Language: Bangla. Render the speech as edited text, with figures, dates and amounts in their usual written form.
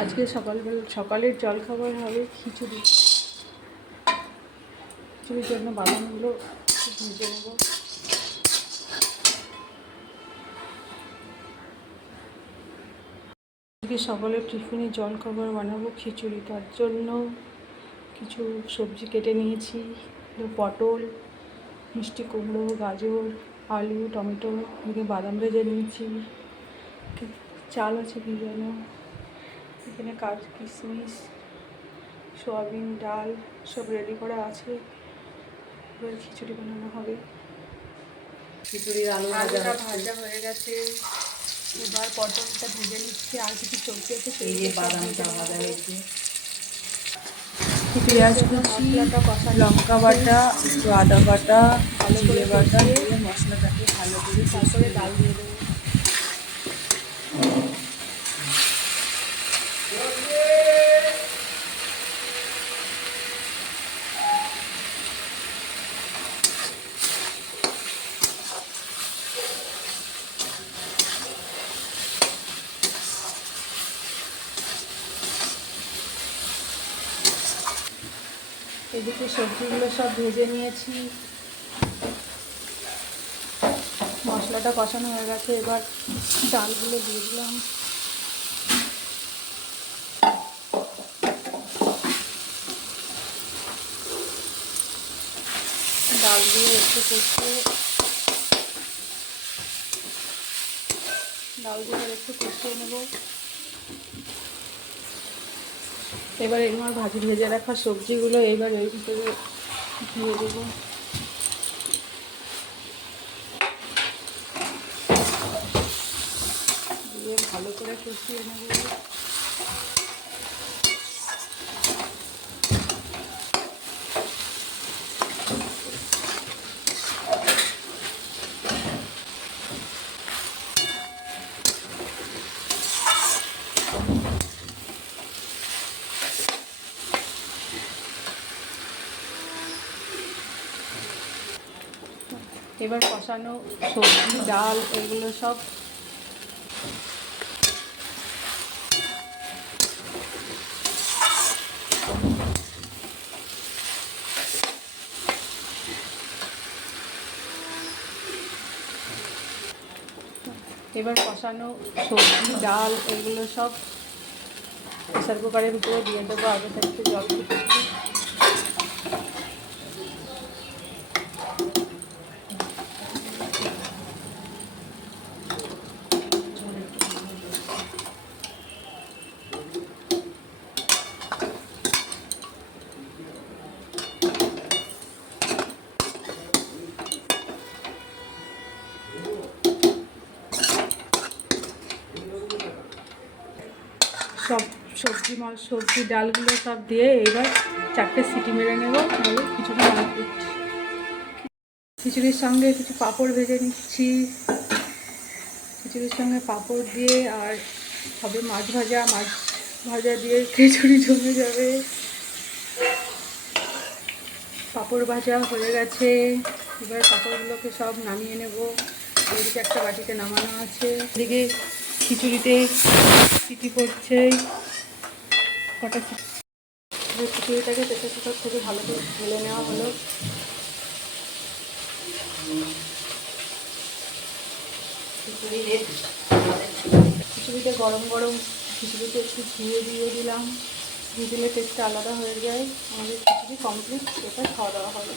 আজকে সকালের জলখাবার হবে খিচুড়ি। খিচুড়ির জন্য বাদামগুলো ভেজে নেব। আজকে সকালের টিফিনে জলখাবার বানাবো খিচুড়ি। তার জন্য কিছু সবজি কেটে নিয়েছি, পটল, মিষ্টি কুমড়ো, গাজর, আলু, টমেটো, এদিকে বাদাম ভেজে নিয়েছি, চাল আছে ভিজানো, এখানে কাজু কিশমিশ, সোয়াবিন, ডাল সব রেডি করা আছে। এবার খিচুড়ি বানানো হবে। খিচুড়ির আলুটা ভাজা হয়ে গেছে, এবার পটলটা ভেজে নিচ্ছি। আর কিছু সবজি আছে, এই যে বাদামটা ভাজা হয়েছে। পেঁয়াজ কুচি, লঙ্কা বাটা, একটু আদা বাটা, ভালো করে বাটা দিয়ে মশলাটাকে ভালো করে তারপরে ডাল দিয়ে দেবো। এদিকে সবজিগুলো সব ভেজে নিয়েছি, মশলাটা কষানো হয়ে গেছে। এবার ডালগুলো দিয়ে দিলাম। ডাল দিয়ে একটু কষিয়ে নেব। এবার এবার ভেজে রাখা সবজিগুলো এবার এর ভিতরে দিয়ে দেবো। দিয়ে ভালো করে কষিয়ে নেব। এবার কষানো সবজি, ডাল এগুলো সব প্রেসার কুকারের ভিতরে দিয়ে দেবো। আগে থেকে জল ফুটে সব সবজি ডালগুলো সব দিয়ে এবার 4টে সিটি মেরে নেব। তাহলে খিচুড়ি বানাবো। খিচুড়ির সঙ্গে কিছু পাঁপড় ভেজে নিচ্ছি। খিচুড়ির সঙ্গে পাঁপড় দিয়ে আর হবে মাছ ভাজা দিয়ে খিচুড়ি জমে যাবে। পাঁপড় ভাজা হয়ে গেছে, এবার পাঁপড়গুলোকে সব নামিয়ে নেব। এদিকে একটা বাটিতে নামানো আছে, এদিকে খিচুড়িতে সিটি পড়ছে। খিচুড়িটাকে প্রেসার কুকার থেকে ভালো করে ঢেলে নেওয়া হলো। খিচুড়িতে গরম খিচুড়িতে একটু দিয়ে দিলাম। ঘি দিলে টেস্টটা আলাদা হয়ে যায়। আমাদের খিচুড়ি কমপ্লিট, এটা খাওয়া দাওয়া হবে।